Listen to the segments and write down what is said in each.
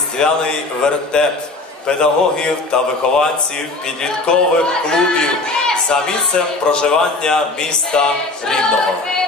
різдвяний вертеп педагогів та вихованців підліткових клубів за місцем проживання міста Рівного.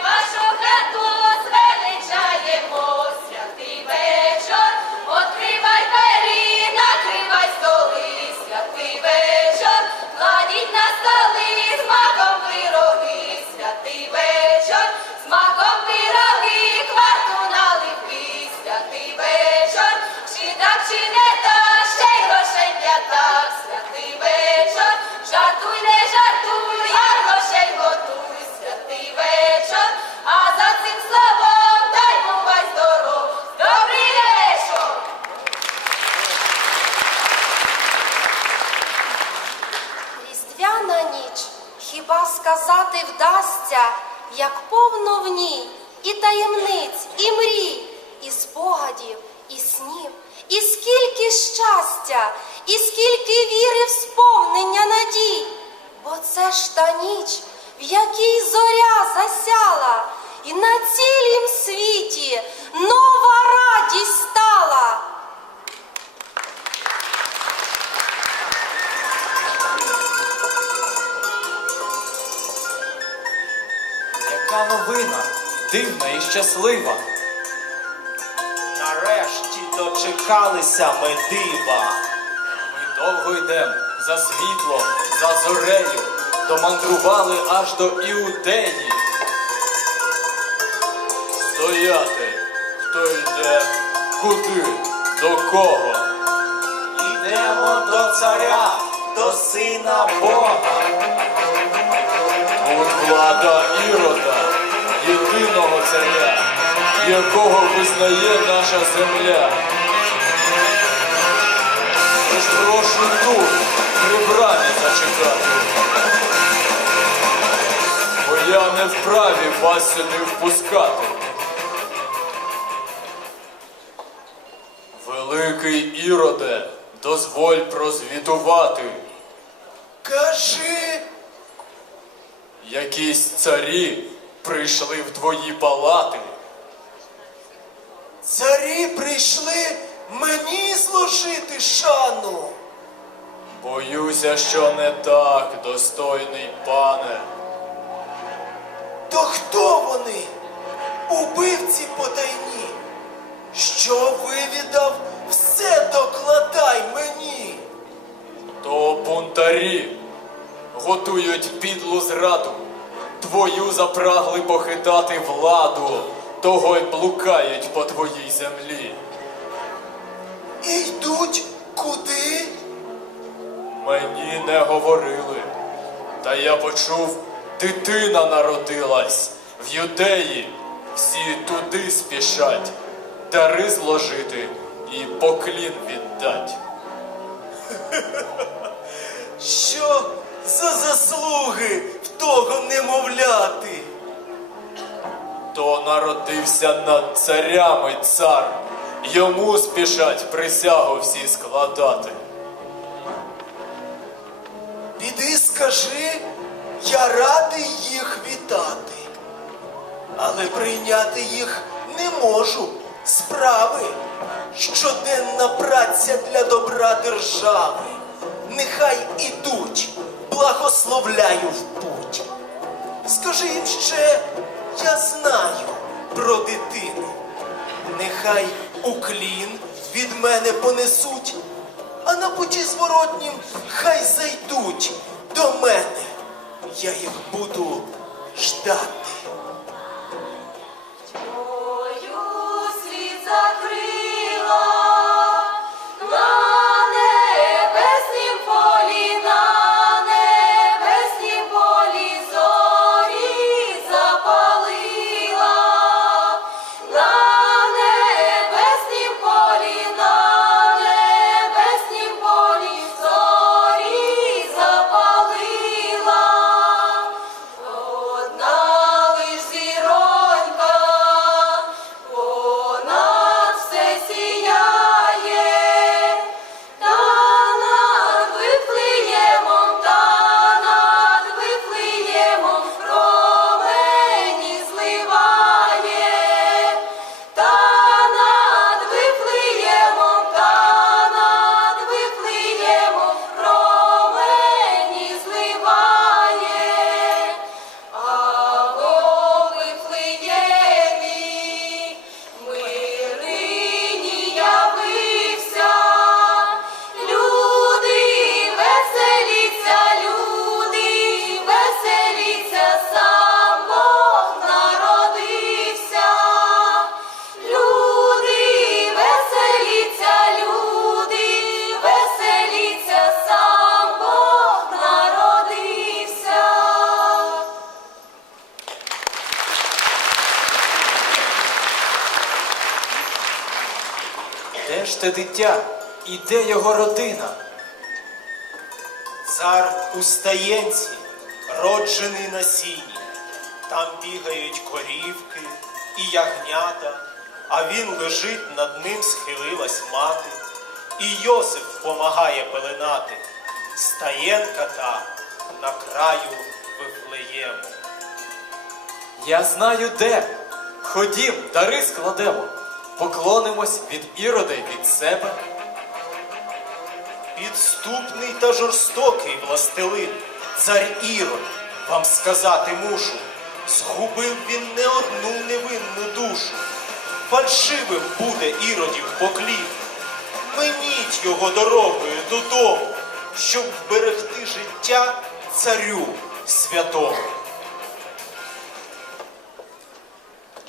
Яка новина дивна і щаслива. Нарешті дочекалися ми дива. Ми довго йдем за світлом, за зорею, домандрували аж до Іудеї. Стояти, хто йде, куди, до кого? Йдемо до царя, до сина Бога. Тут влада Ірода, єдиного царя, якого визнає наша земля. Тож прошу тут, при брамі зачекати. Бо я не вправі вас сюди впускати. Великий Іроде, дозволь прозвітувати. Кажи, Якісь царі прийшли в твої палати. царі прийшли мені зложити шану. Боюся, що не так, достойний пане. То хто вони? Убивці потайні. Що вивідав, все докладай мені. То бунтарі готують підлу зраду. Твою запрагли похитати владу, того й блукають по твоїй землі. І йдуть куди? Мені не говорили. Та я почув, дитина народилась в юдеї. Всі туди спішать, дари зложити і поклін віддать. Що за заслуги того немовляти? То народився над царями цар, йому спішать присягу всі складати. Піди скажи, я радий їх вітати, але прийняти їх не можу. Справи, щоденна праця для добра держави. Нехай ідуть, благословляю в путь. Скажи їм ще, я знаю про дитину. Нехай уклін від мене понесуть, а на путі зворотнім хай зайдуть до мене. Я їх буду ждати. Те дитя? І де його родина? Цар у стаєнці, роджений на сіні. Там бігають корівки і ягнята, а він лежить над ним, схилилась мати. І Йосип помагає пеленати. Стаєнка та на краю Вифлеєму. Я знаю де. Ходім, дари складемо. Поклонимось від ірода й від себе. Підступний та жорстокий властелин, цар Ірод, вам сказати мушу, згубив він не одну невинну душу. Фальшивим буде іродів поклін. Меніть його дорогою додому, щоб вберегти життя царю святому.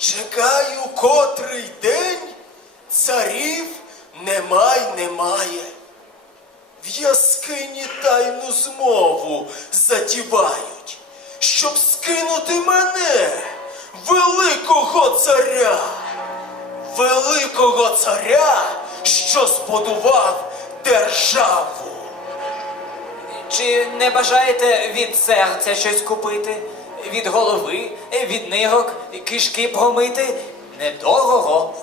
Чекаю котрий день, царів немай немає. В яскині тайну змову затівають, щоб скинути мене, великого царя, великого царя, що збудував державу. Чи не бажаєте від серця щось купити? Від голови, від нирок, кишки промити? Недорого.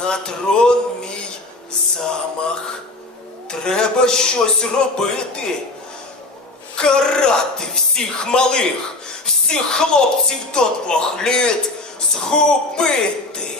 На трон мій замах. Треба щось робити. Карати всіх малих, всіх хлопців до двох літ згубити.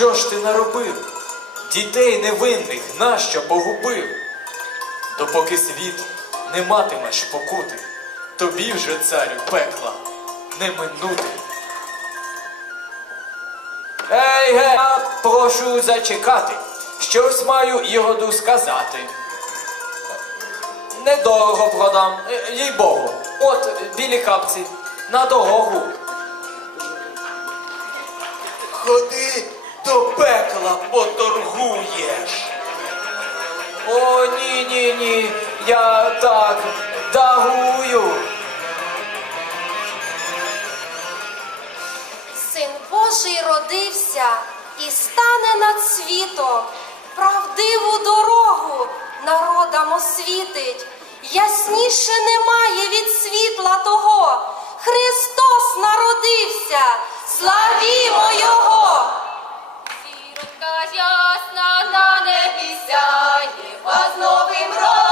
Що ж ти наробив? Дітей невинних нащо погубив? Допоки світ не матимеш покути, тобі вже, царю, пекла не минути. Ей, гей, прошу зачекати. Щось маю Іроду сказати. Недорого продам, е, їй Богу. От білі капці на дорогу. Ходи до пекла поторгуєш. О, ні, ні, ні, я так дагую. Син Божий родився і стане над світом, правдиву дорогу народам освітить. Ясніше немає від світла того. Христос народився, славімо Його! ясна на небі сяє, вас новим роком.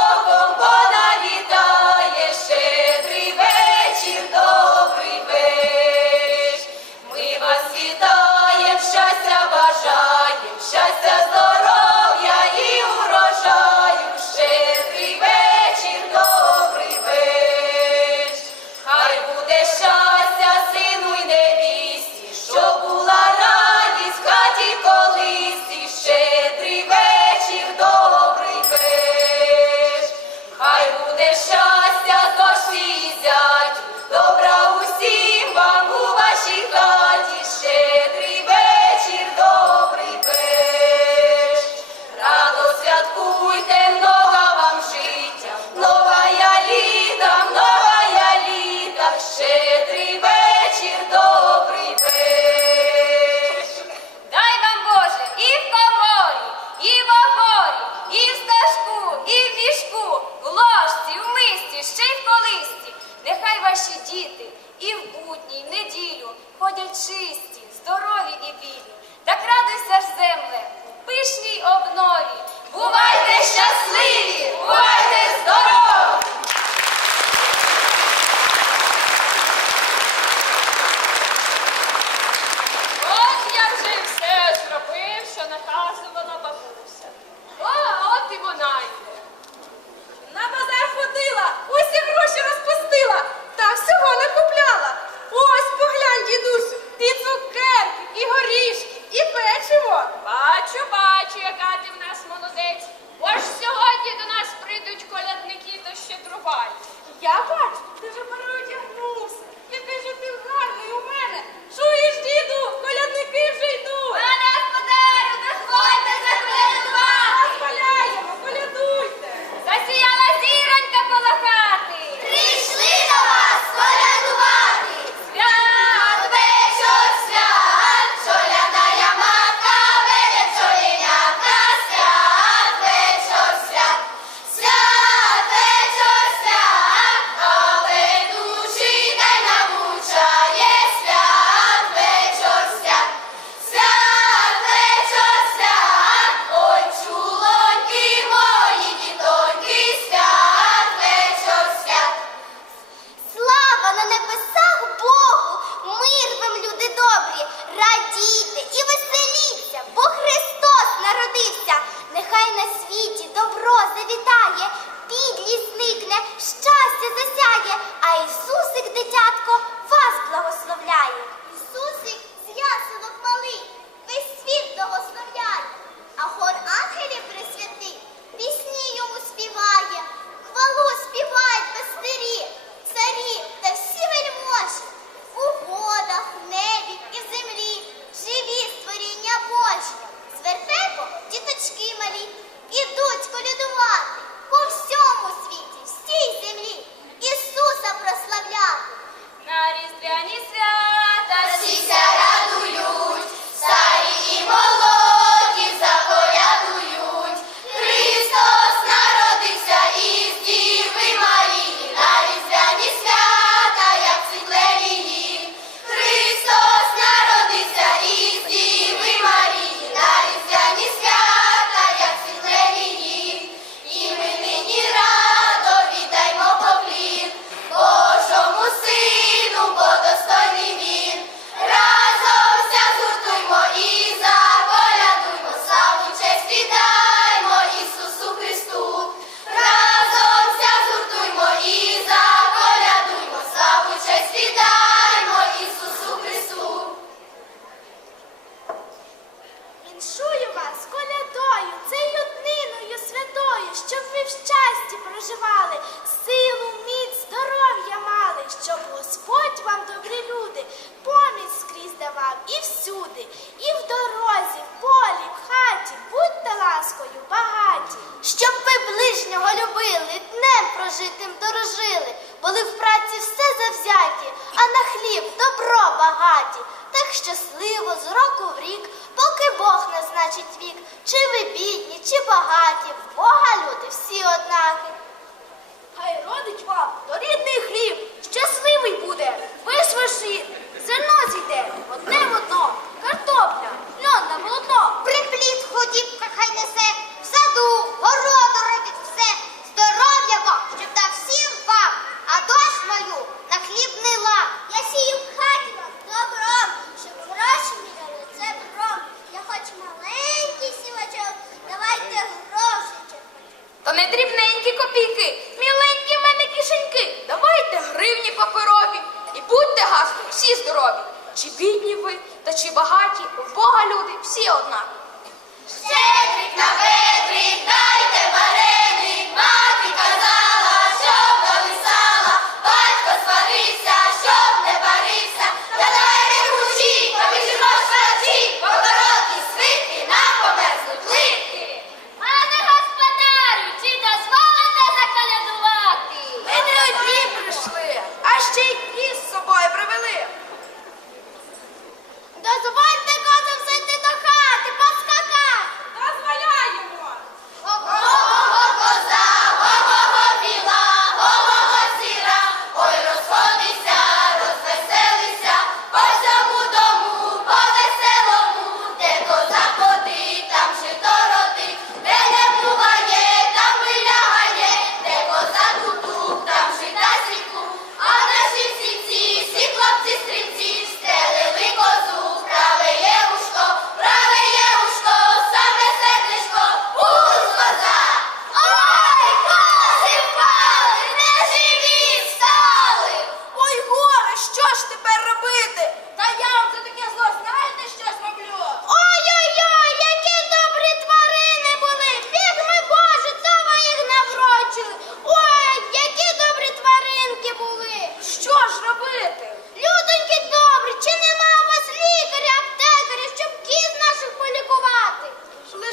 ваші діти і в будні, і в неділю ходять чисті, здорові і вільні. Так радуйся ж земле у пишній обнові. Бувайте щасливі, бувайте здорові! Господь вам, добрі люди, поміч скрізь давав і всюди, і в дорозі, в полі, в хаті, будьте ласкою, багаті. Щоб ви ближнього любили, днем прожитим дорожили, були в праці все завзяті, а на хліб добро багаті. Так щасливо з року в рік, поки Бог назначить вік, чи ви бідні, чи багаті, в Бога люди всі однаки. Хай родить вам до рідний хліб. Щасливий буде, вишвиши, зерно зійде, одне в одно, картопля, льон на волокно. Припліт ходібка хай несе. В саду.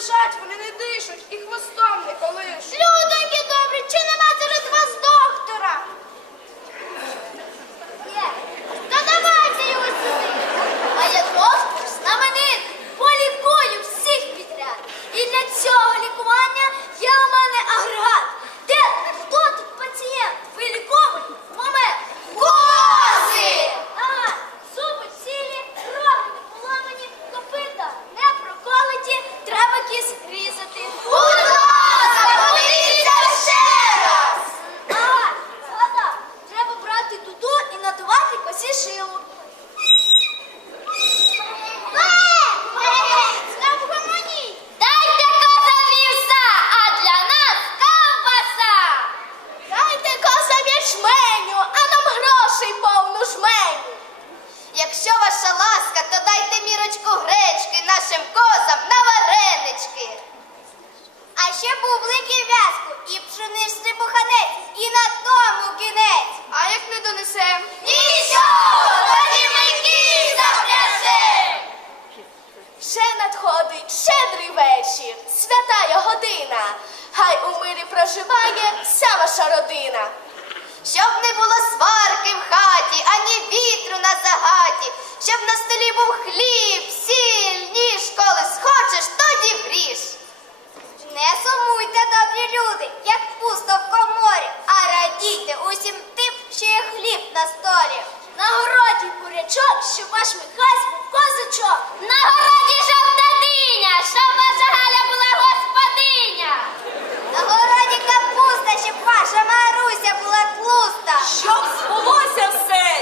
лежать, вони не дишуть і хвостом не колиш. зі шилу. проживає вся ваша родина. Щоб не було сварки в хаті, ані вітру на загаті, щоб на столі був хліб, сіль, ніж, коли схочеш, тоді вріж. Не сумуйте, добрі люди, як пусто в коморі, а радійте усім тим, що є хліб на столі. На городі курячок, щоб ваш Михась був козачок. На городі жовта диня, щоб ваш була тлуста. Щоб збулося все.